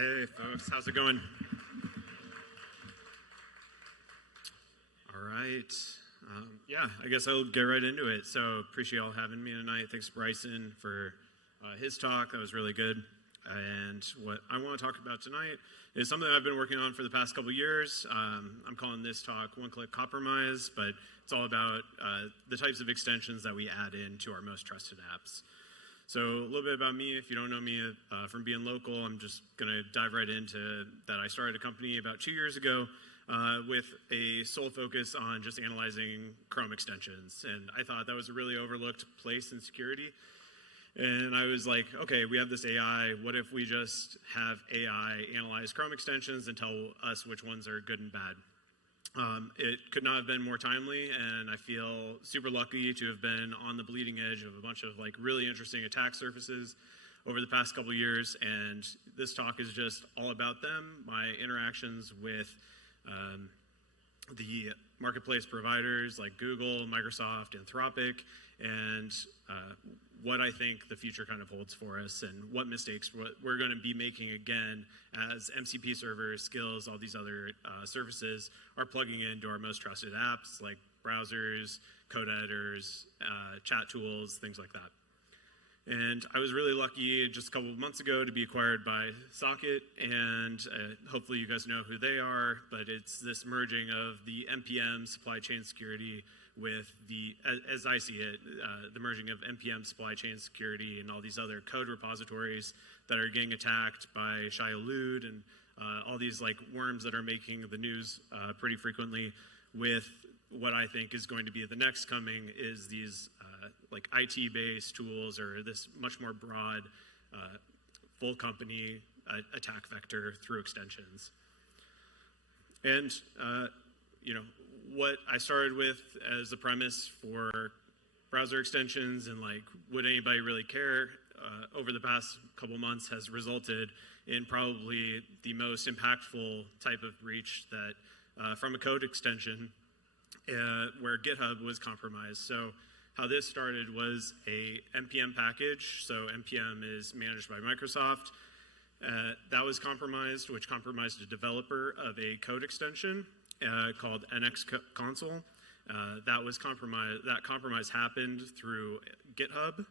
Hey folks, how's it going? All right. Yeah, I guess I'll get right into it. So appreciate y'all having me tonight. Thanks Bryson for his talk. That was really good. And what I want to talk about tonight is something I've been working on for the past couple years. I'm calling this talk One-Click Compromise, but it's all about the types of extensions that we add into our most trusted apps. So a little bit about me. If you don't know me from being local, I'm just going to dive right into that. I started a company about 2 years ago with a sole focus on just analyzing Chrome extensions. And I thought that was a really overlooked place in security. And I was like, okay, we have this AI. What if we just have AI analyze Chrome extensions and tell us which ones are good and bad? It could not have been more timely, and I feel super lucky to have been on the bleeding edge of a bunch of like really interesting attack surfaces over the past couple years. And this talk is just all about them, my interactions with the marketplace providers like Google, Microsoft, Anthropic, and what I think the future kind of holds for us and what mistakes we're going to be making again as MCP servers, skills, all these other services are plugging into our most trusted apps like browsers, code editors, chat tools, things like that. And I was really lucky just a couple of months ago to be acquired by Socket, and hopefully you guys know who they are, but it's this merging of the NPM supply chain security with the, as I see it, the merging of NPM supply chain security and all these other code repositories that are getting attacked by Shia Lude and all these like worms that are making the news pretty frequently, with what I think is going to be the next coming is these like IT-based tools or this much more broad full company attack vector through extensions. And you know, what I started with as a premise for browser extensions and like would anybody really care over the past couple months has resulted in probably the most impactful type of breach that from a code extension where GitHub was compromised. So how this started was a NPM package. So NPM is managed by Microsoft. That was compromised, which compromised a developer of a code extension called NX Console. That was compromised. That compromise happened through GitHub,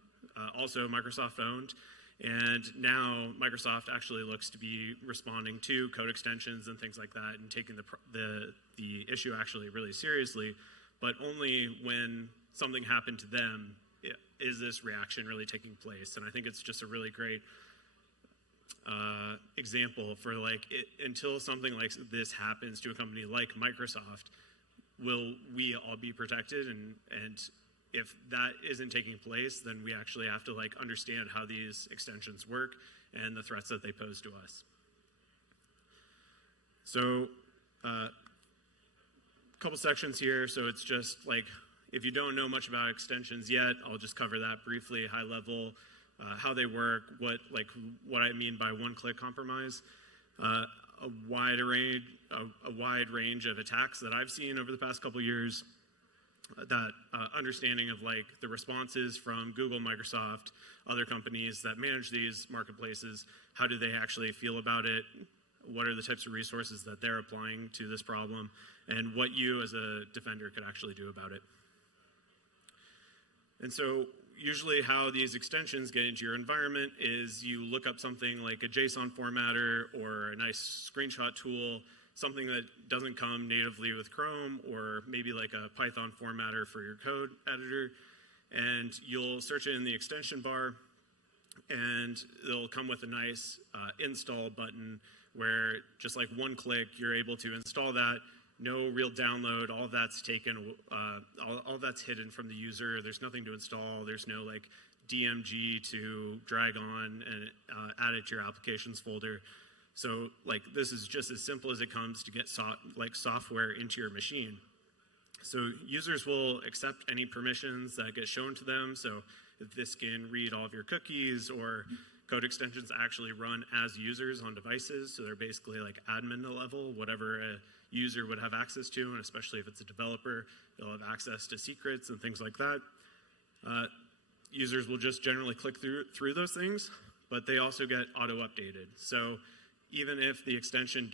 also Microsoft owned. And now Microsoft actually looks to be responding to code extensions and things like that and taking the issue actually really seriously, but only when something happened to them is this reaction really taking place. And I think it's just a really great example for like until something like this happens to a company like Microsoft, will we all be protected? And if that isn't taking place, then we actually have to like understand how these extensions work and the threats that they pose to us. So a couple sections here. So it's just like, if you don't know much about extensions yet, I'll just cover that briefly, high level, how they work, what I mean by one-click compromise, a wide range of attacks that I've seen over the past couple years, that understanding of like the responses from Google, Microsoft, other companies that manage these marketplaces, how do they actually feel about it? What are the types of resources that they're applying to this problem, and what you as a defender could actually do about it. And so usually how these extensions get into your environment is you look up something like a JSON formatter or a nice screenshot tool, something that doesn't come natively with Chrome, or maybe like a Python formatter for your code editor, and you'll search it in the extension bar, and it'll come with a nice install button where just like one click, you're able to install that. No real download, all of that's taken, all that's hidden from the user. There's nothing to install. There's no like DMG to drag on and add it to your applications folder. So like this is just as simple as it comes to get software into your machine. So users will accept any permissions that get shown to them. So if this can read all of your cookies, or code extensions actually run as users on devices. So they're basically like admin level, whatever a user would have access to, and especially if it's a developer, they'll have access to secrets and things like that. Users will just generally click through those things, but they also get auto-updated. So even if the extension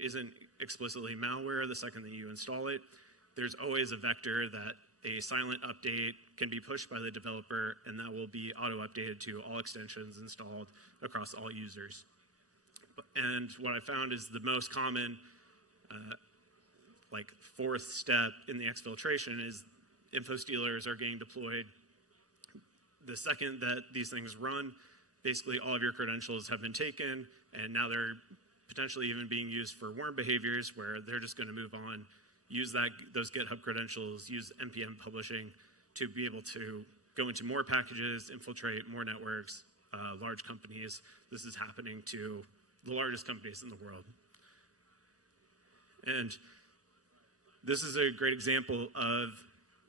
isn't explicitly malware the second that you install it, there's always a vector that a silent update can be pushed by the developer, and that will be auto-updated to all extensions installed across all users. And what I found is the most common fourth step in the exfiltration is info stealers are getting deployed. The second that these things run, basically all of your credentials have been taken, and now they're potentially even being used for worm behaviors where they're just going to move on, use those GitHub credentials, use NPM publishing to be able to go into more packages, infiltrate more networks, large companies. This is happening to the largest companies in the world. And this is a great example of,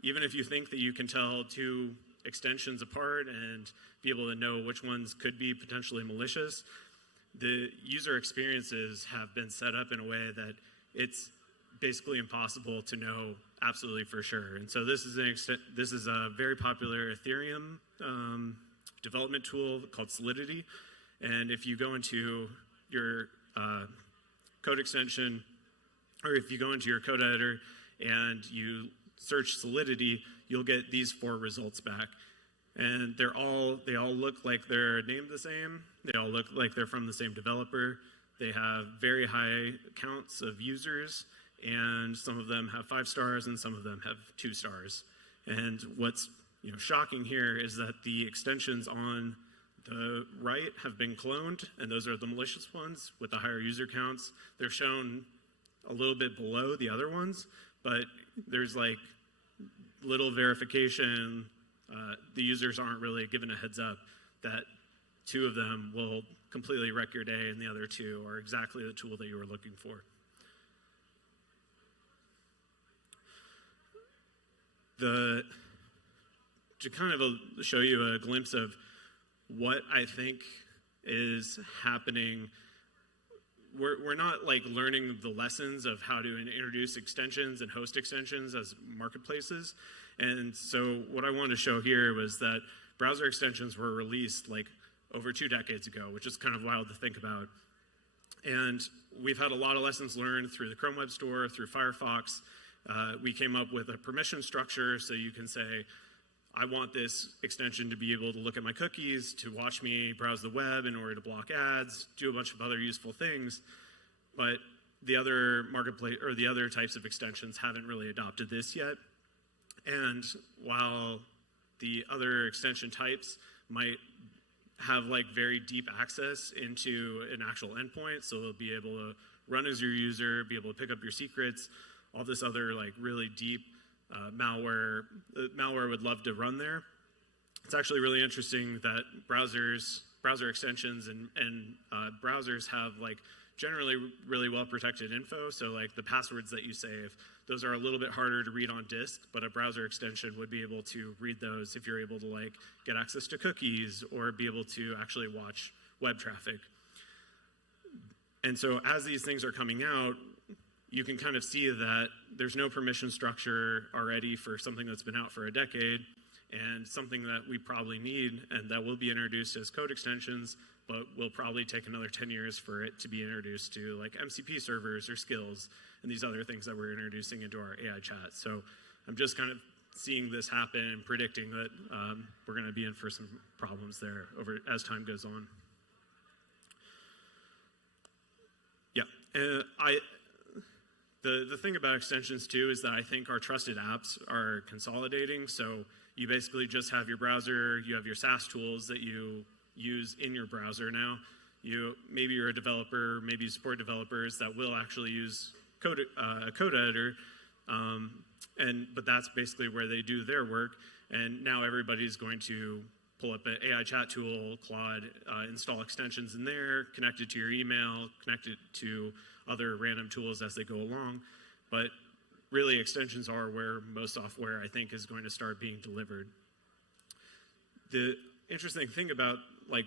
even if you think that you can tell two extensions apart and be able to know which ones could be potentially malicious, the user experiences have been set up in a way that it's basically impossible to know absolutely for sure. And so this is a very popular Ethereum development tool called Solidity. And if you go into your code extension, or if you go into your code editor and you search Solidity, you'll get these 4 results back. And they all look like they're named the same. They all look like they're from the same developer. They have very high counts of users, and some of them have 5 stars and some of them have 2 stars. And what's shocking here is that the extensions on the right have been cloned, and those are the malicious ones with the higher user counts. They're shown a little bit below the other ones, but there's little verification. The users aren't really given a heads up that 2 of them will completely wreck your day and the other 2 are exactly the tool that you were looking for. To kind of show you a glimpse of what I think is happening, we're not learning the lessons of how to introduce extensions and host extensions as marketplaces. And so what I wanted to show here was that browser extensions were released over 2 decades ago, which is kind of wild to think about. And we've had a lot of lessons learned through the Chrome Web Store, through Firefox. We came up with a permission structure so you can say, I want this extension to be able to look at my cookies, to watch me browse the web in order to block ads, do a bunch of other useful things. But the other marketplace or the other types of extensions haven't really adopted this yet. And while the other extension types might have very deep access into an actual endpoint, so they'll be able to run as your user, be able to pick up your secrets, all this other really deep malware. Malware would love to run there. It's actually really interesting that browser extensions and browsers have generally really well protected info. So the passwords that you save, those are a little bit harder to read on disk, but a browser extension would be able to read those if you're able to get access to cookies or be able to actually watch web traffic. And so as these things are coming out, you can kind of see that there's no permission structure already for something that's been out for a decade, and something that we probably need and that will be introduced as code extensions, but will probably take another 10 years for it to be introduced to MCP servers or skills and these other things that we're introducing into our AI chat. So I'm just kind of seeing this happen and predicting that we're going to be in for some problems there as time goes on. Yeah, and the thing about extensions too is that I think our trusted apps are consolidating. So you basically just have your browser, you have your SaaS tools that you use in your browser now. Maybe you're a developer, maybe you support developers that will actually use a code editor, but that's basically where they do their work. And now everybody's going to pull up an AI chat tool, Claude, install extensions in there, connect it to your email, connect it to other random tools as they go along. But really, extensions are where most software, I think, is going to start being delivered. The interesting thing about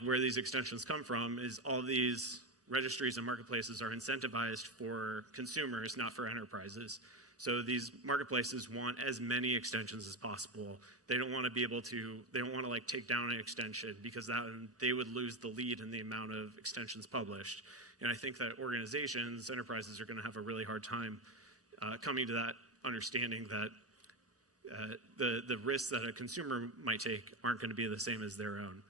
where these extensions come from is all these registries and marketplaces are incentivized for consumers, not for enterprises. So these marketplaces want as many extensions as possible. They don't want to be able to, they don't want to like take down an extension because they would lose the lead in the amount of extensions published. And I think that organizations, enterprises are going to have a really hard time coming to that understanding that the risks that a consumer might take aren't going to be the same as their own.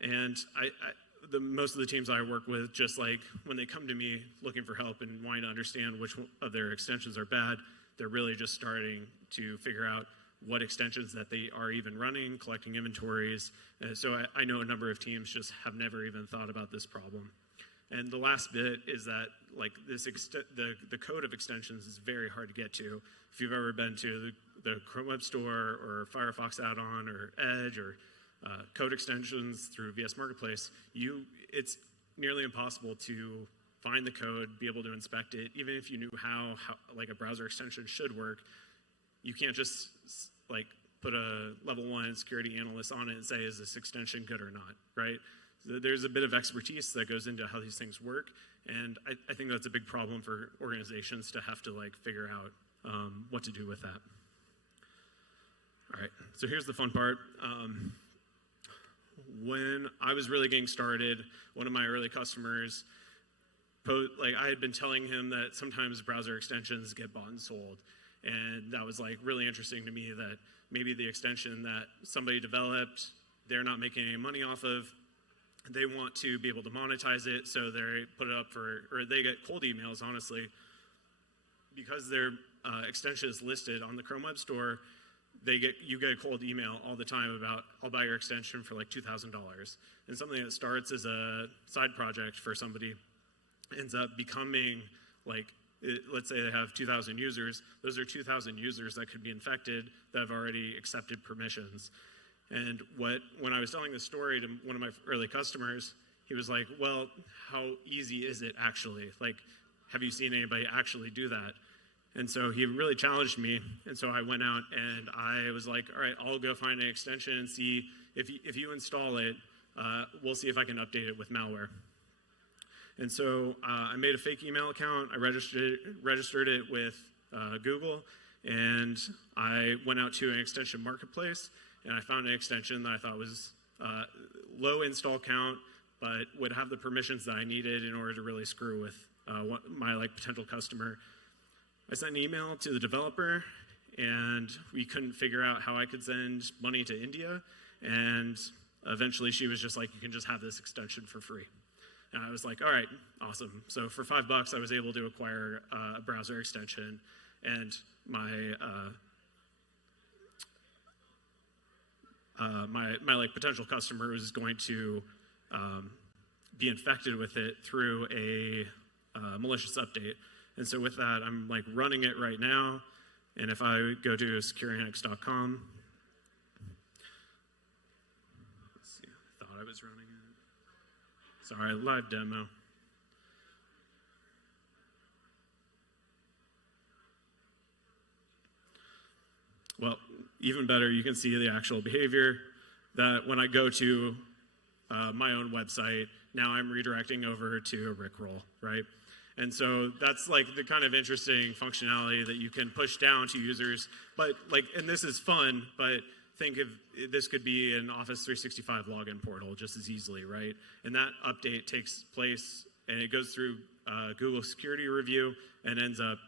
And most of the teams I work with, just like when they come to me looking for help and wanting to understand which of their extensions are bad, they're really just starting to figure out what extensions that they are even running, collecting inventories. So I know a number of teams just have never even thought about this problem. And the last bit is that like the code of extensions is very hard to get to. If you've ever been to the Chrome Web Store or Firefox add-on or Edge or code extensions through VS Marketplace, it's nearly impossible to find the code, be able to inspect it. Even if you knew how like a browser extension should work, you can't just like put a level 1 security analyst on it and say, is this extension good or not, right? So there's a bit of expertise that goes into how these things work, and I think that's a big problem for organizations to have to like figure out what to do with that. All right, so here's the fun part. When I was really getting started, one of my early customers, I had been telling him that sometimes browser extensions get bought and sold. And that was like really interesting to me that maybe the extension that somebody developed, they're not making any money off of. They want to be able to monetize it, so they put it up or they get cold emails, honestly. Because their extension is listed on the Chrome Web Store, you get a cold email all the time about, I'll buy your extension for like $2,000. And something that starts as a side project for somebody ends up becoming like, let's say they have 2,000 users. Those are 2,000 users that could be infected that have already accepted permissions. And when I was telling this story to one of my early customers, he was like, well, how easy is it actually? Like, have you seen anybody actually do that? And so he really challenged me, and so I went out and I was like, all right, I'll go find an extension and see if you install it, we'll see if I can update it with malware. And so I made a fake email account, I registered it with Google, and I went out to an extension marketplace, and I found an extension that I thought was low install count, but would have the permissions that I needed in order to really screw with my like potential customer. I sent an email to the developer, and we couldn't figure out how I could send money to India, and eventually she was just like, you can just have this extension for free. And I was like, all right, awesome. So for $5, I was able to acquire a browser extension, and my like potential customer was going to be infected with it through a malicious update. And so with that, I'm like running it right now. And if I go to secureannex.com, let's see, I thought I was running it. Sorry, live demo. Well, even better, you can see the actual behavior that when I go to my own website, now I'm redirecting over to a Rickroll, right? And so that's like the kind of interesting functionality that you can push down to users. But like, and this is fun, but think of this could be an Office 365 login portal just as easily, right? And that update takes place and it goes through Google security review and ends up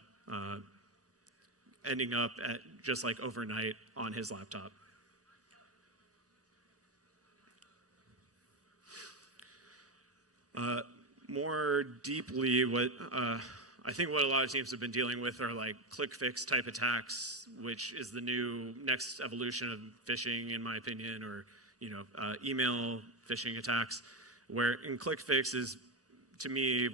ending up at just like overnight on his laptop. More deeply, I think what a lot of teams have been dealing with are like click fix type attacks, which is the new next evolution of phishing, in my opinion, or email phishing attacks, where in click fix is, to me,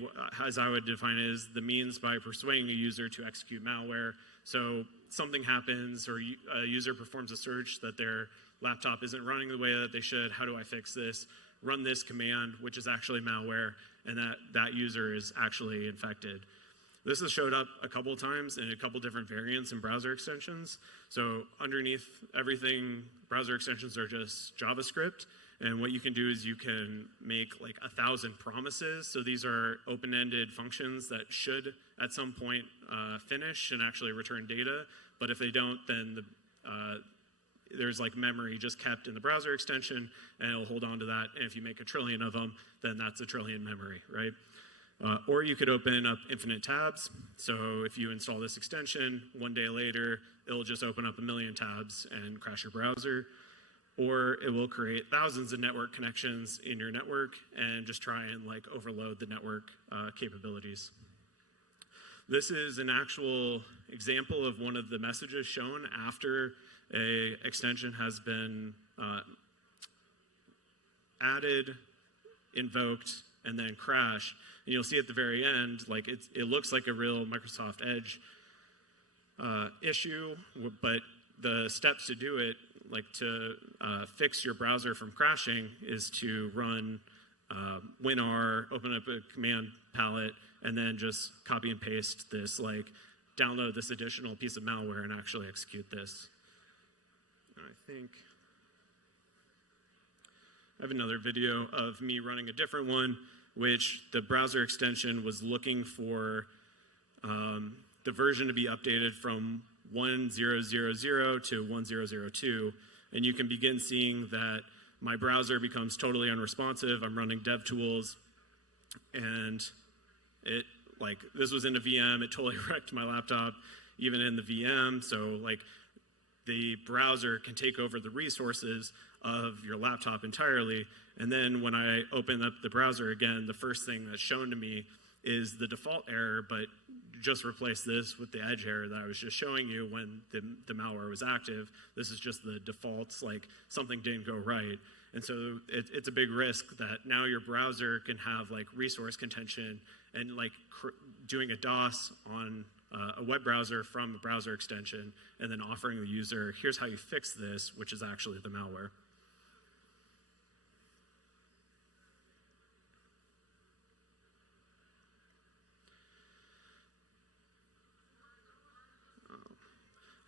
as I would define it, is the means by persuading a user to execute malware. So something happens, or a user performs a search that their laptop isn't running the way that they should. How do I fix this? Run this command, which is actually malware, and that user is actually infected. This has showed up a couple of times in a couple different variants in browser extensions. So underneath everything, browser extensions are just JavaScript, And what you can do is you can make like 1,000 promises. So these are open-ended functions that should at some point finish and actually return data. But if they don't, then there's like memory just kept in the browser extension, and it'll hold on to that. And if you make 1 trillion of them, then that's 1 trillion memory, right? Or you could open up infinite tabs. So if you install this extension, 1 day later, it'll just open up 1 million tabs and crash your browser. Or it will create thousands of network connections in your network and just try and like overload the network capabilities. This is an actual example of one of the messages shown after a extension has been added, invoked, and then crashed. And you'll see at the very end, like it looks like a real Microsoft Edge issue, but the steps to do it, like to fix your browser from crashing, is to run WinR, open up a command palette, and then just copy and paste this, like download this additional piece of malware and actually execute this. And I think I have another video of me running a different one, which the browser extension was looking for the version to be updated from 1000 to 1002, and you can begin seeing that my browser becomes totally unresponsive. I'm running DevTools, and it, like, this was in a VM. It totally wrecked my laptop, even in the VM. So, like, the browser can take over the resources of your laptop entirely. And then when I open up the browser again, the first thing that's shown to me is the default error, but just replace this with the edge error that I was just showing you when the malware was active. This is just the defaults, like something didn't go right. And so it's a big risk that now your browser can have like resource contention and like doing a DOS on a web browser from a browser extension and then offering the user, here's how you fix this, which is actually the malware.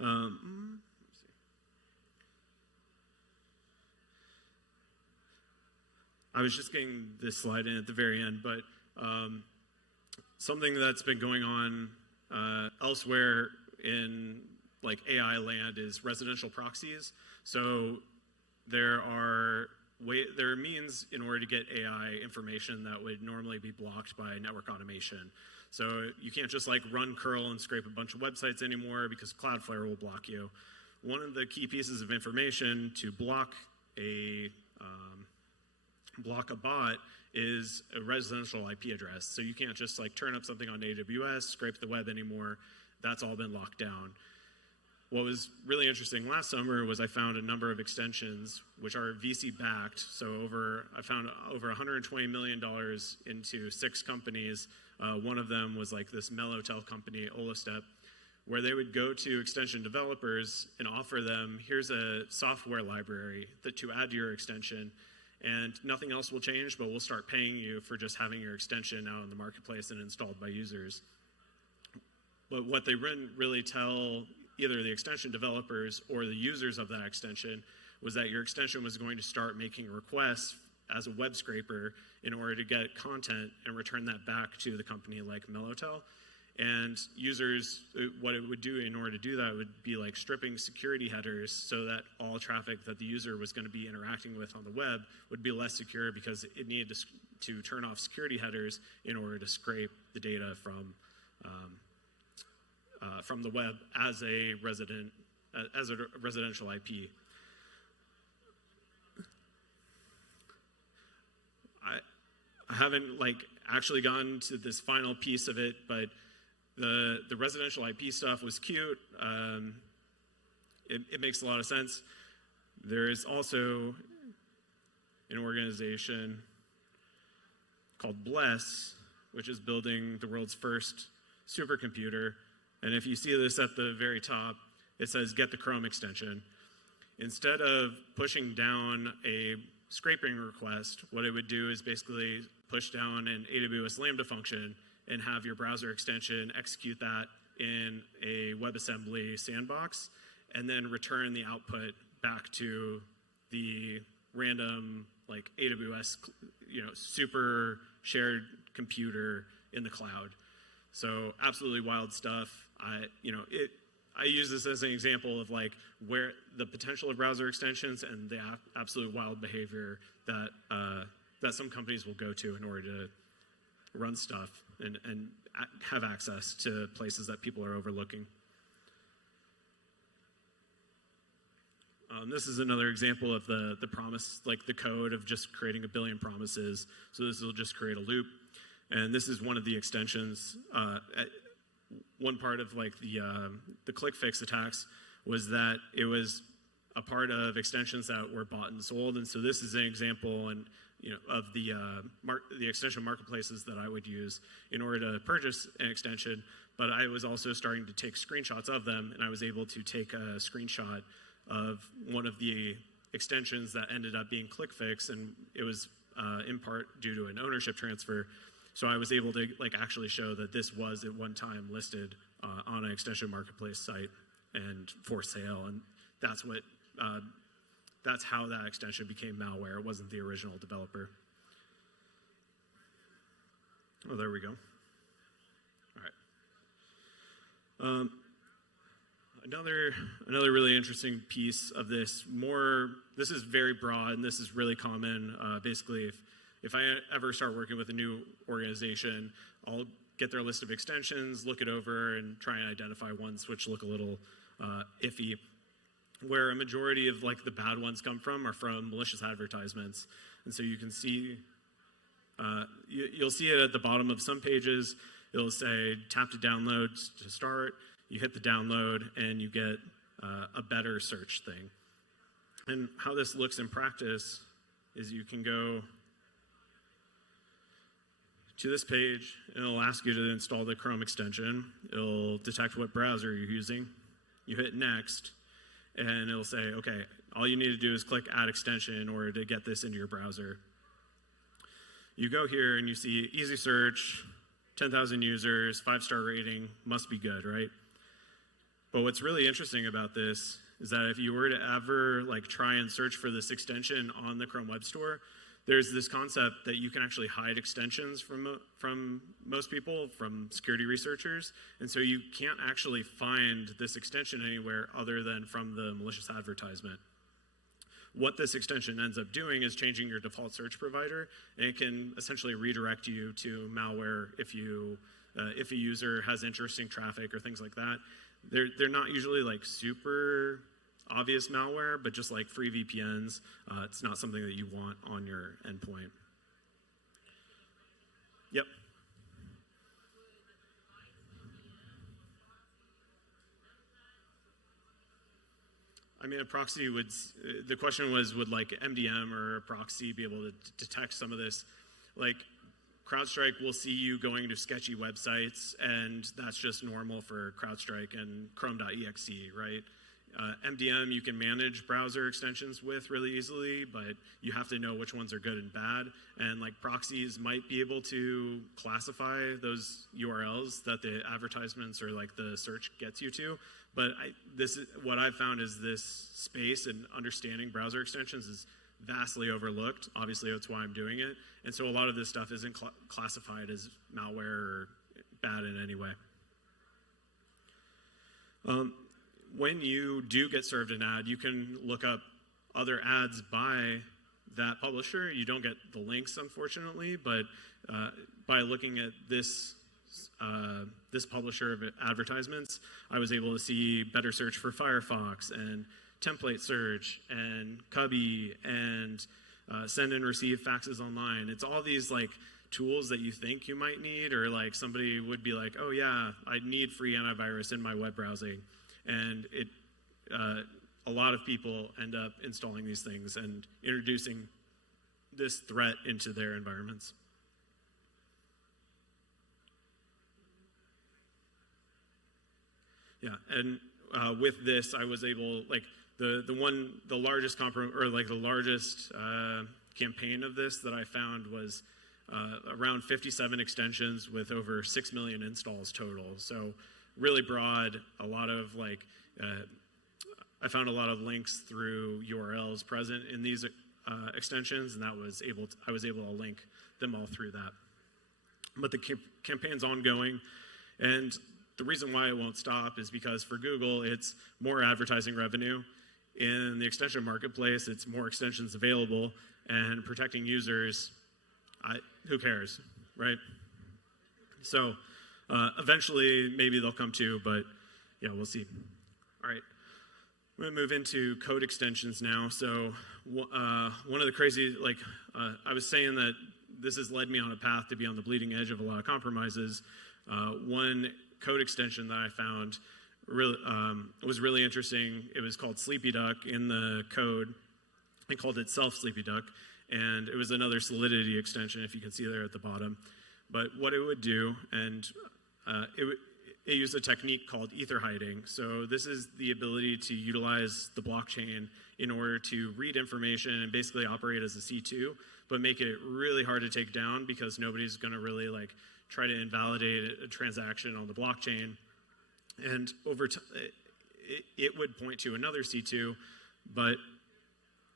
Let's see. I was just getting this slide in at the very end, but something that's been going on elsewhere in like AI land is residential proxies. So there are means in order to get AI information that would normally be blocked by network automation. So you can't just like run curl and scrape a bunch of websites anymore because Cloudflare will block you. One of the key pieces of information to block a bot is a residential IP address. So you can't just like turn up something on AWS, scrape the web anymore. That's all been locked down. What was really interesting last summer was I found a number of extensions which are VC backed. So I found over $120 million into 6 companies. One of them was like this Mellotel company, Olastep, where they would go to extension developers and offer them, here's a software library to add to your extension, and nothing else will change, but we'll start paying you for just having your extension out in the marketplace and installed by users. But what they didn't really tell either the extension developers or the users of that extension was that your extension was going to start making requests as a web scraper in order to get content and return that back to the company like Mellotel. And users, what it would do in order to do that would be like stripping security headers so that all traffic that the user was going to be interacting with on the web would be less secure because it needed to turn off security headers in order to scrape the data from the web as a residential IP. I haven't like actually gone to this final piece of it, but the residential IP stuff was cute. It makes a lot of sense. There is also an organization called Bless, which is building the world's first supercomputer. And if you see this at the very top, it says get the Chrome extension. Instead of pushing down a scraping request, what it would do is basically push down an AWS Lambda function and have your browser extension execute that in a WebAssembly sandbox, and then return the output back to the random like AWS, super shared computer in the cloud. So absolutely wild stuff. I use this as an example of like where the potential of browser extensions and the absolute wild behavior that some companies will go to in order to run stuff and have access to places that people are overlooking. This is another example of the promise, like the code of just creating a billion promises. So this will just create a loop. And this is one of the extensions. One part of like the click fix attacks was that it was a part of extensions that were bought and sold. And so this is an example of the extension marketplaces that I would use in order to purchase an extension. But I was also starting to take screenshots of them, and I was able to take a screenshot of one of the extensions that ended up being click fix, and it was in part due to an ownership transfer. So I was able to like actually show that this was at one time listed on an extension marketplace site and for sale, and that's how that extension became malware. It wasn't the original developer. Oh, there we go. All right. Another really interesting piece of this. This is very broad, and this is really common. Basically, if I ever start working with a new organization, I'll get their list of extensions, look it over, and try and identify ones which look a little iffy. Where a majority of like the bad ones come from are from malicious advertisements. And so you can see, you'll see it at the bottom of some pages. It'll say tap to download to start. You hit the download and you get a better search thing. And how this looks in practice is you can go to this page and it'll ask you to install the Chrome extension. It'll detect what browser you're using. You hit next. And it'll say, okay, all you need to do is click add extension in order to get this into your browser. You go here and you see easy search, 10,000 users, 5-star rating, must be good, right? But what's really interesting about this is that if you were to ever like try and search for this extension on the Chrome Web Store, there's this concept that you can actually hide extensions from most people, from security researchers, and so you can't actually find this extension anywhere other than from the malicious advertisement. What this extension ends up doing is changing your default search provider, and it can essentially redirect you to malware if a user has interesting traffic or things like that. They're not usually like super obvious malware, but just like free VPNs, it's not something that you want on your endpoint. Yep. I mean, a proxy would, the question was, would like MDM or a proxy be able to detect some of this? Like, CrowdStrike will see you going to sketchy websites, and that's just normal for CrowdStrike and Chrome.exe, right? MDM you can manage browser extensions with really easily, but you have to know which ones are good and bad. And like proxies might be able to classify those URLs that the advertisements or like the search gets you to. But what I've found is this space and understanding browser extensions is vastly overlooked. Obviously, that's why I'm doing it. And so a lot of this stuff isn't classified as malware or bad in any way. When you do get served an ad, you can look up other ads by that publisher. You don't get the links, unfortunately, but by looking at this publisher of advertisements, I was able to see better search for Firefox and template search and Cubby and send and receive faxes online. It's all these like tools that you think you might need, or like somebody would be like, oh yeah, I need free antivirus in my web browsing. And a lot of people end up installing these things and introducing this threat into their environments. Yeah, and with this, I was able, like the largest campaign of this that I found was around 57 extensions with over 6 million installs total. So really broad, a lot of like, I found a lot of links through URLs present in these extensions, and I was able to link them all through that. But the campaign's ongoing, and the reason why it won't stop is because for Google, it's more advertising revenue. In the extension marketplace, it's more extensions available, and protecting users, who cares, right? So eventually, maybe they'll come to, but yeah, we'll see. All right, I'm gonna move into code extensions now. So one of the crazy, I was saying that this has led me on a path to be on the bleeding edge of a lot of compromises. One code extension that I found was really interesting. It was called Sleepy Duck in the code. They called it Self Sleepy Duck, and it was another Solidity extension, if you can see there at the bottom. But what it would do, and it used a technique called ether hiding. So this is the ability to utilize the blockchain in order to read information and basically operate as a C2, but make it really hard to take down because nobody's going to really try to invalidate a transaction on the blockchain. And over time, it would point to another C2, but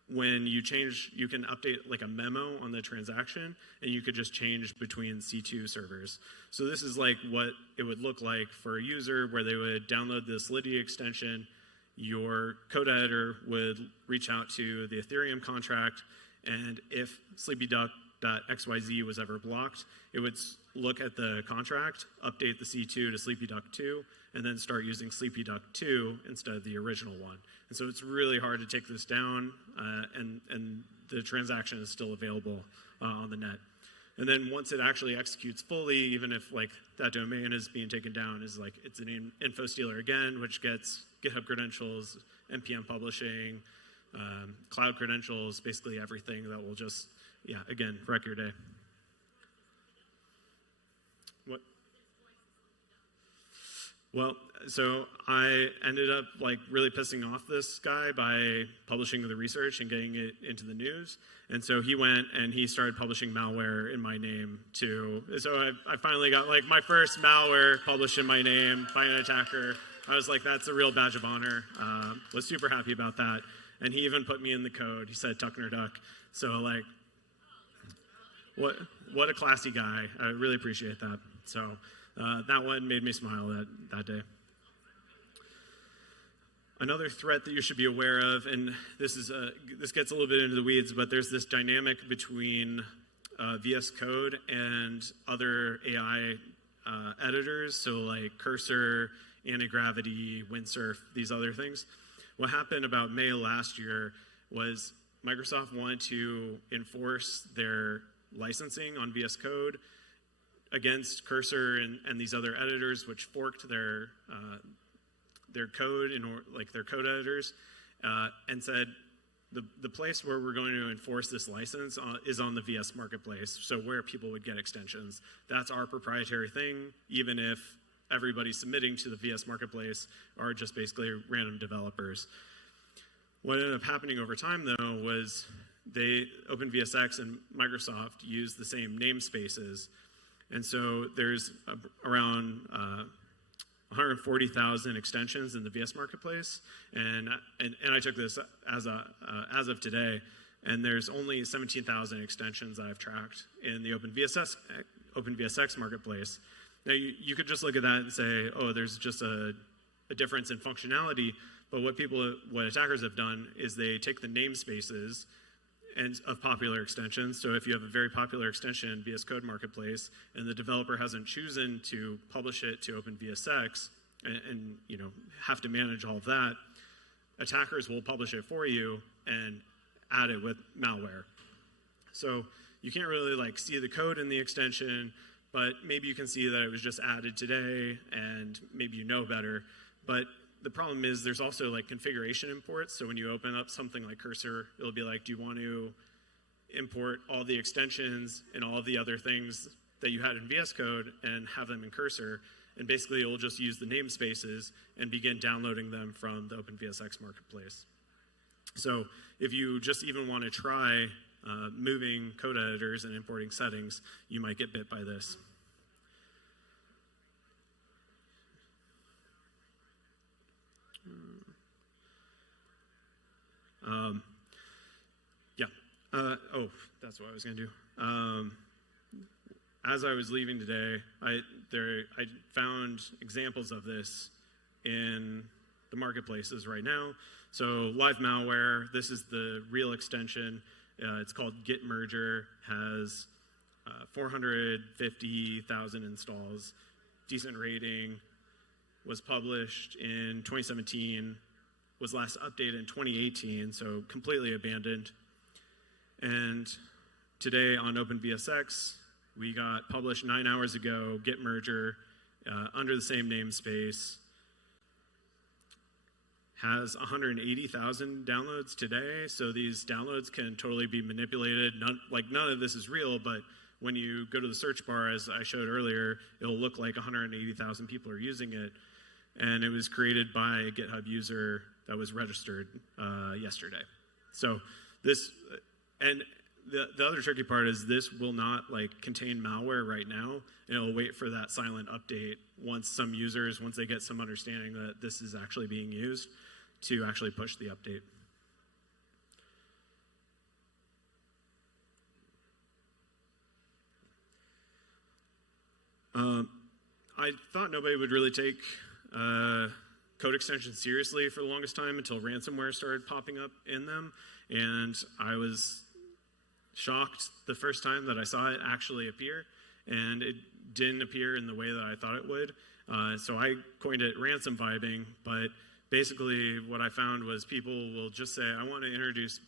when you change, you can update a memo on the transaction, and you could just change between C2 servers. So this is what it would look like for a user, where they would download the Solidity extension. Your code editor would reach out to the Ethereum contract, and if sleepyduck.xyz was ever blocked, it would look at the contract, update the C2 to sleepyduck2, and then start using sleepyduck2 instead of the original one. And so it's really hard to take this down, and the transaction is still available on the net. And then once it actually executes fully, even if that domain is being taken down, it's an info stealer again, which gets GitHub credentials, NPM publishing, cloud credentials, basically everything that will just, again, wreck your day. What? Well, so I ended up really pissing off this guy by publishing the research and getting it into the news. And so he went and he started publishing malware in my name too. So I finally got my first malware published in my name by an attacker. I was like, that's a real badge of honor. Was super happy about that. And he even put me in the code. He said tuckner duck. So what a classy guy. I really appreciate that. So that one made me smile that day. Another threat that you should be aware of, and this gets a little bit into the weeds, but there's this dynamic between VS Code and other AI editors, so Cursor, Anti-Gravity, Windsurf, these other things. What happened about May last year was Microsoft wanted to enforce their licensing on VS Code against Cursor and these other editors, which forked their code their code editors, and said the place where we're going to enforce this license is on the VS Marketplace. So where people would get extensions, that's our proprietary thing, even if everybody submitting to the VS Marketplace are just basically random developers. What ended up happening over time, though, was OpenVSX and Microsoft used the same namespaces. And so there's around 140,000 extensions in the VS Marketplace. And I took this as of today, and there's only 17,000 extensions I've tracked in the OpenVSX Marketplace. Now, you could just look at that and say, oh, there's just a difference in functionality, but what attackers have done is they take the namespaces of popular extensions. So if you have a very popular extension in VS Code Marketplace and the developer hasn't chosen to publish it to OpenVSX and have to manage all of that, attackers will publish it for you and add it with malware. So you can't really see the code in the extension, but maybe you can see that it was just added today, and maybe you know better. But the problem is there's also configuration imports. So when you open up something like Cursor, it'll be do you want to import all the extensions and all the other things that you had in VS Code and have them in Cursor? And basically, it'll just use the namespaces and begin downloading them from the OpenVSX Marketplace. So if you just even want to try moving code editors and importing settings, you might get bit by this. Oh, that's what I was going to do. As I was leaving today, I found examples of this in the marketplaces right now. So live malware, this is the real extension. It's called Git Merger, has 450,000 installs, decent rating, was published in 2017, was last updated in 2018, so completely abandoned. And today on OpenVSX, we got published 9 hours ago, Git Merger, under the same namespace. Has 180,000 downloads today, so these downloads can totally be manipulated. None of this is real, but when you go to the search bar, as I showed earlier, it'll look like 180,000 people are using it. And it was created by a GitHub user that was registered yesterday. So this, and the other tricky part is this will not contain malware right now, and it'll wait for that silent update once they get some understanding that this is actually being used to actually push the update. I thought nobody would really take code extensions seriously for the longest time until ransomware started popping up in them, and I was shocked the first time that I saw it actually appear, and it didn't appear in the way that I thought it would. So I coined it ransom vibing, but basically what I found was people will just say, I want to introduce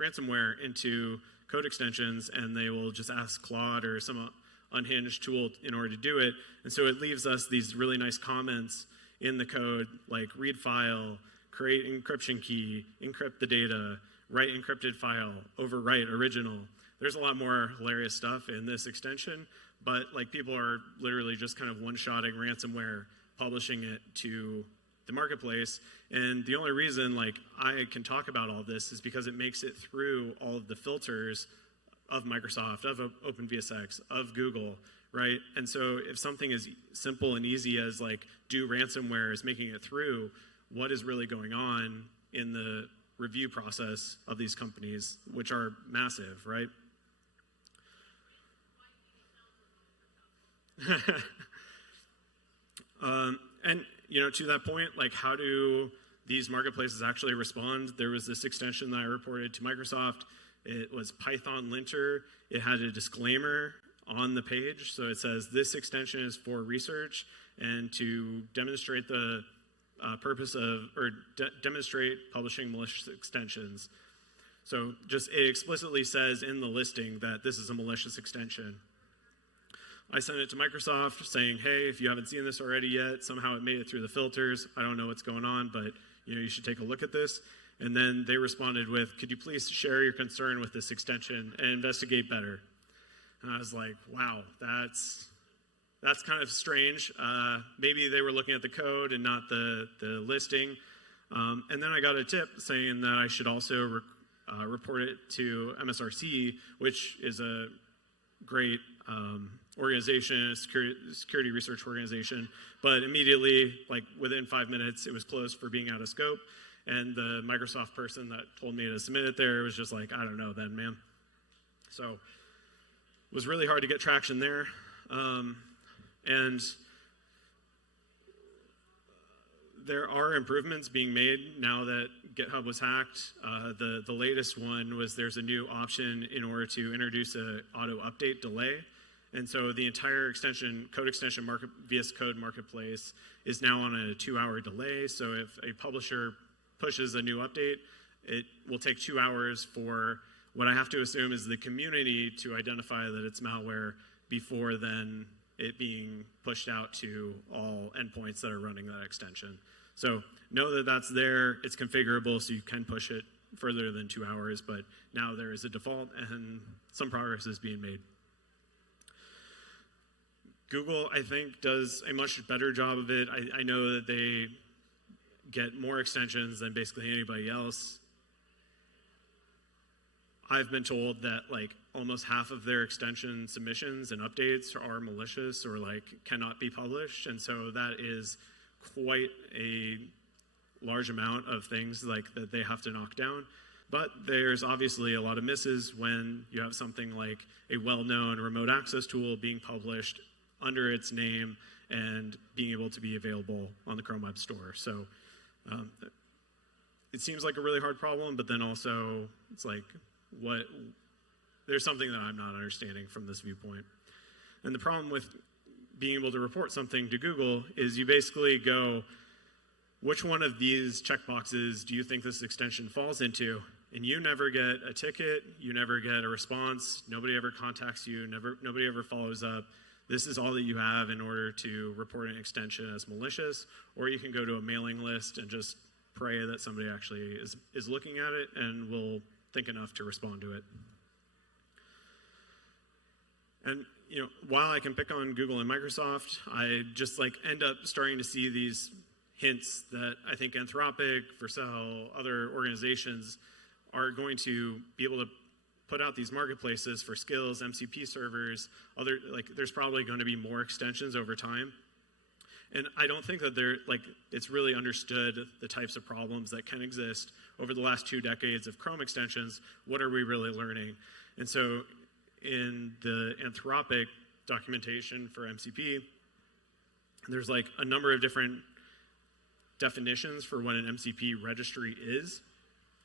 ransomware into code extensions, and they will just ask Claude or some unhinged tool in order to do it. And so it leaves us these really nice comments in the code, like read file, create encryption key, encrypt the data, write encrypted file, overwrite original. There's a lot more hilarious stuff in this extension, but people are literally just kind of one-shotting ransomware, publishing it to the marketplace. And the only reason I can talk about all this is because it makes it through all of the filters of Microsoft, of OpenVSX, of Google, right? And so if something as simple and easy as do ransomware is making it through, what is really going on in the review process of these companies, which are massive, right? And to that point, how do these marketplaces actually respond? There was this extension that I reported to Microsoft. It was Python linter. It had a disclaimer on the page, so it says this extension is for research and to demonstrate the purpose of, or demonstrate publishing malicious extensions. So it explicitly says in the listing that this is a malicious extension. I sent it to Microsoft saying, hey, if you haven't seen this already yet, somehow it made it through the filters. I don't know what's going on, but you should take a look at this. And then they responded with, could you please share your concern with this extension and investigate better? And I was like, wow, that's kind of strange. Maybe they were looking at the code and not the listing. And then I got a tip saying that I should also report it to MSRC, which is a great organization, security research organization. But immediately, within 5 minutes, it was closed for being out of scope. And the Microsoft person that told me to submit it there was just I don't know then, man. So it was really hard to get traction there. And there are improvements being made now that GitHub was hacked. The latest one was there's a new option in order to introduce a auto update delay. And so the entire code extension VS Code marketplace is now on a 2-hour delay. So if a publisher pushes a new update, it will take 2 hours for what I have to assume is the community to identify that it's malware before then it being pushed out to all endpoints that are running that extension. So know that that's there, it's configurable, so you can push it further than 2 hours, but now there is a default and some progress is being made. Google, I think, does a much better job of it. I know that they get more extensions than basically anybody else. I've been told that almost half of their extension submissions and updates are malicious or cannot be published, and so that is quite a large amount of things that they have to knock down. But there's obviously a lot of misses when you have something like a well-known remote access tool being published under its name and being able to be available on the Chrome Web Store. So it seems like a really hard problem, but then also it's like, there's something that I'm not understanding from this viewpoint. And the problem with being able to report something to Google is you basically go, which one of these checkboxes do you think this extension falls into? And you never get a ticket, you never get a response, nobody ever contacts you, nobody ever follows up. This is all that you have in order to report an extension as malicious, or you can go to a mailing list and just pray that somebody actually is looking at it and will think enough to respond to it. And while I can pick on Google and Microsoft, I just end up starting to see these hints that I think Anthropic, Vercel, other organizations are going to be able to put out these marketplaces for skills, MCP servers, there's probably going to be more extensions over time. And I don't think that it's really understood the types of problems that can exist over the last 2 decades of Chrome extensions. What are we really learning? And so in the Anthropic documentation for MCP, there's a number of different definitions for what an MCP registry is.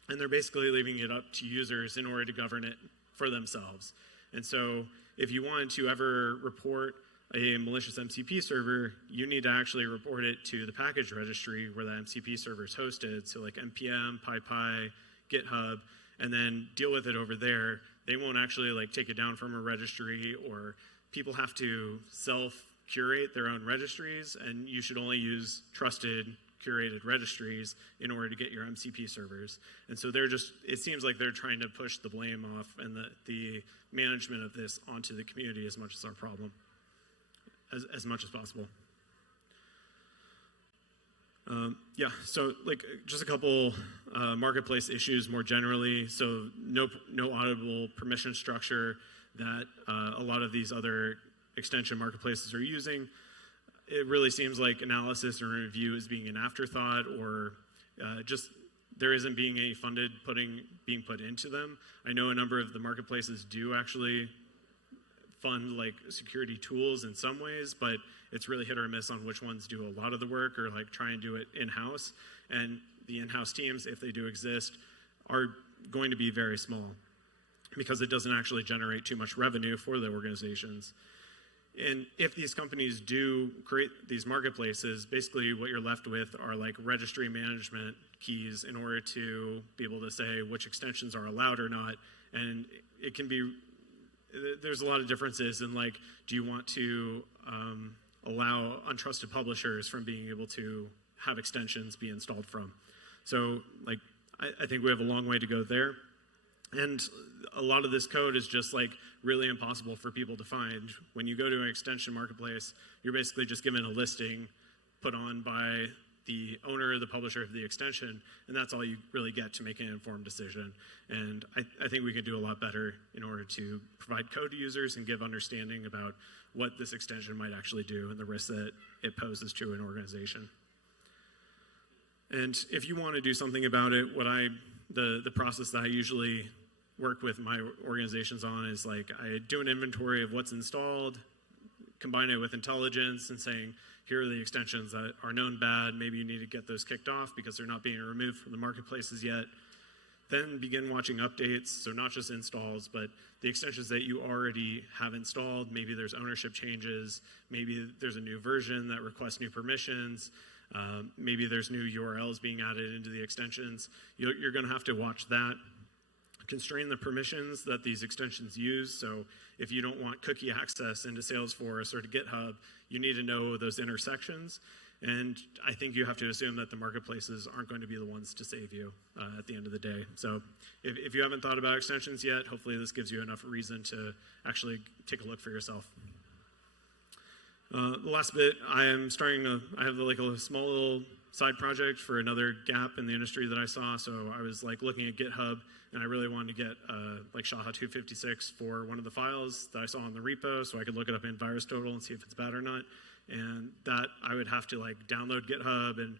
And they're basically leaving it up to users in order to govern it for themselves. And so if you wanted to ever report a malicious MCP server, you need to actually report it to the package registry where the MCP server is hosted. So NPM, PyPy, GitHub, and then deal with it over there. They won't actually take it down from a registry, or people have to self-curate their own registries, and you should only use trusted curated registries in order to get your MCP servers. And so it seems like they're trying to push the blame off and the management of this onto the community as much as our problem, as much as possible. So just a couple marketplace issues more generally. So no auditable permission structure that a lot of these other extension marketplaces are using. It really seems like analysis or review is being an afterthought, or just there isn't being any funded being put into them. I know a number of the marketplaces do actually fund security tools in some ways, but it's really hit or miss on which ones do a lot of the work or try and do it in-house. And the in-house teams, if they do exist, are going to be very small because it doesn't actually generate too much revenue for the organizations. And if these companies do create these marketplaces, basically what you're left with are registry management keys in order to be able to say which extensions are allowed or not. And it can be, there's a lot of differences in do you want to allow untrusted publishers from being able to have extensions be installed from? So I think we have a long way to go there. And a lot of this code is just really impossible for people to find. When you go to an extension marketplace, you're basically just given a listing put on by the owner or the publisher of the extension, and that's all you really get to make an informed decision. And I think we could do a lot better in order to provide code to users and give understanding about what this extension might actually do and the risks that it poses to an organization. And if you want to do something about it, the process that I usually work with my organizations on is I do an inventory of what's installed, combine it with intelligence and saying, here are the extensions that are known bad, maybe you need to get those kicked off because they're not being removed from the marketplaces yet. Then begin watching updates, so not just installs, but the extensions that you already have installed. Maybe there's ownership changes, maybe there's a new version that requests new permissions, maybe there's new URLs being added into the extensions. You're going to have to watch that. Constrain the permissions that these extensions use. So if you don't want cookie access into Salesforce or to GitHub, you need to know those intersections. And I think you have to assume that the marketplaces aren't going to be the ones to save you at the end of the day. So if you haven't thought about extensions yet, hopefully this gives you enough reason to actually take a look for yourself. The last bit, I have a small little side project for another gap in the industry that I saw. So I was looking at GitHub, and I really wanted to get SHA-256 for one of the files that I saw in the repo, so I could look it up in VirusTotal and see if it's bad or not. And that I would have to download GitHub and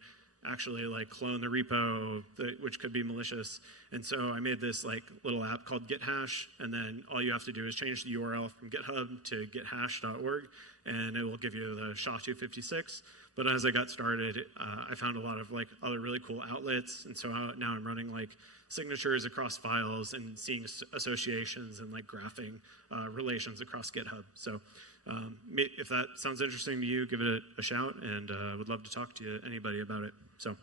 actually like clone the repo, which could be malicious. And so I made this like little app called GitHash, and then all you have to do is change the URL from GitHub to gethash.org, and it will give you the SHA-256. But as I got started, I found a lot of like other really cool outlets, and so now I'm running like signatures across files and seeing associations and like graphing relations across GitHub. So if that sounds interesting to you, give it a shout, and I would love to talk to anybody about it. So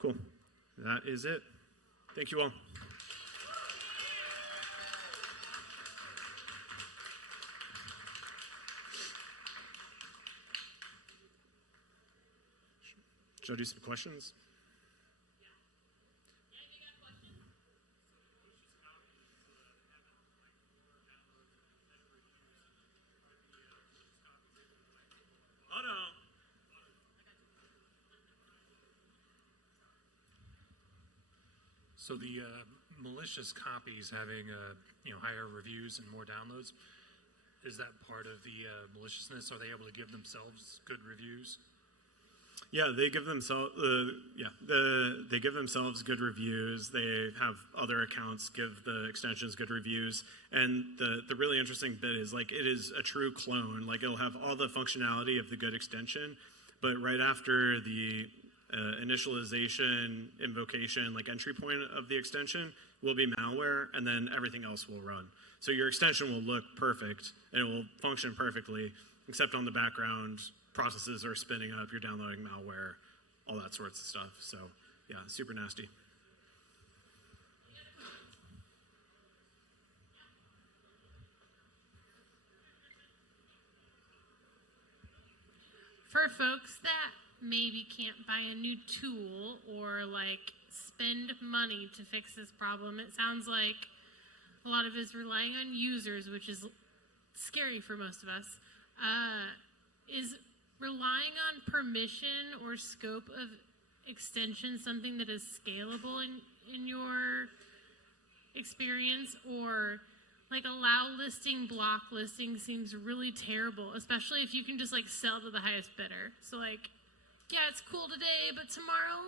cool. That is it. Thank you all. Should I do some questions? So the malicious copies having higher reviews and more downloads, is that part of the maliciousness? Are they able to give themselves good reviews? Yeah, they give themselves they give themselves good reviews. They have other accounts give the extensions good reviews. And the really interesting bit is like it is a true clone. Like it'll have all the functionality of the good extension, but right after the initialization, invocation, like entry point of the extension will be malware, and then everything else will run. So your extension will look perfect and it will function perfectly, except on the background, processes are spinning up, you're downloading malware, all that sorts of stuff. So yeah, super nasty. For folks that maybe can't buy a new tool or like spend money to fix this problem, it sounds like a lot of it is relying on users, which is scary for most of us. Is relying on permission or scope of extension something that is scalable in your experience? Or like allow listing, block listing seems really terrible, especially if you can just like sell to the highest bidder. So like, yeah, it's cool today, but tomorrow,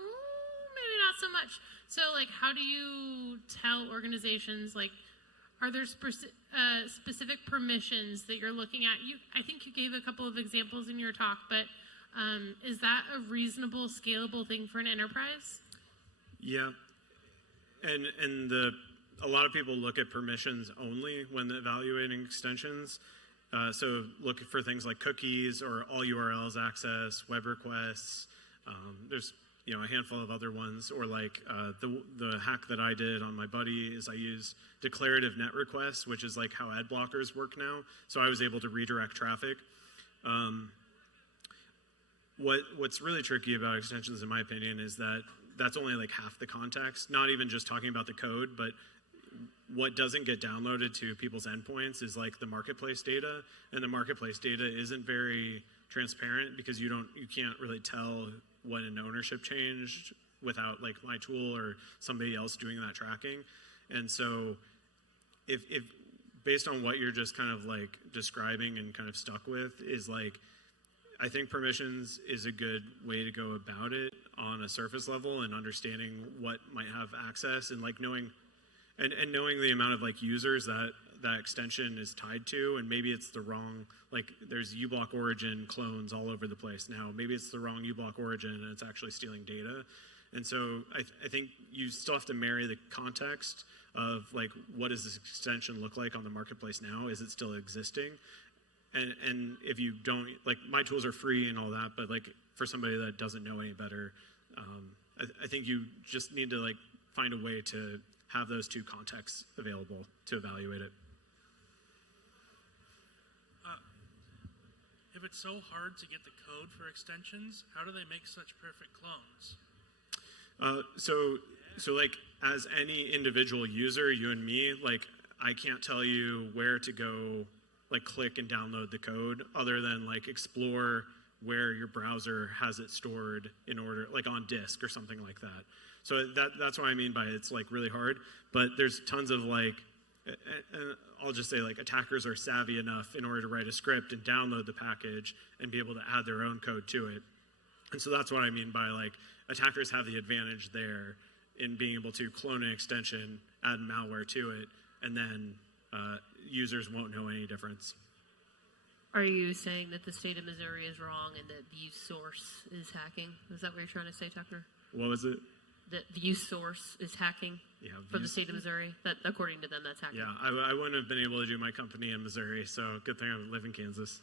maybe not so much. So like, how do you tell organizations, like, are there specific permissions that you're looking at? I think you gave a couple of examples in your talk, but is that a reasonable, scalable thing for an enterprise? Yeah, and a lot of people look at permissions only when evaluating extensions. So look for things like cookies or all URLs access, web requests. There's a handful of other ones, or like the hack that I did on my buddy is I used declarative net requests, which is like how ad blockers work now. So I was able to redirect traffic. What's really tricky about extensions, in my opinion, is that that's only like half the context. Not even just talking about the code, but what doesn't get downloaded to people's endpoints is like the marketplace data, and the marketplace data isn't very transparent because you can't really tell when an ownership changed without like my tool or somebody else doing that tracking. And so if based on what you're just kind of like describing and kind of stuck with is like, I think permissions is a good way to go about it on a surface level, and understanding what might have access, and like knowing the amount of like users that extension is tied to. And maybe it's the wrong, like there's uBlock origin clones all over the place now. Maybe it's the wrong uBlock origin and it's actually stealing data. And so I think you still have to marry the context of like, what does this extension look like on the marketplace now? Is it still existing? And if you don't, like my tools are free and all that, but like for somebody that doesn't know any better, I think you just need to like find a way to have those two contexts available to evaluate it. If it's so hard to get the code for extensions, how do they make such perfect clones? So like as any individual user, you and me, like I can't tell you where to go, like click and download the code, other than like explore where your browser has it stored in order, like on disk or something like that. So that's what I mean by it's like really hard. But there's tons of like, I'll just say like attackers are savvy enough in order to write a script and download the package and be able to add their own code to it. And so that's what I mean by like attackers have the advantage there in being able to clone an extension, add malware to it, and then users won't know any difference. Are you saying that the state of Missouri is wrong and that view source is hacking? Is that what you're trying to say, Tucker? What was it? That view source is hacking for the state of Missouri? That according to them, that's hacking. Yeah, I wouldn't have been able to do my company in Missouri, so good thing I live in Kansas.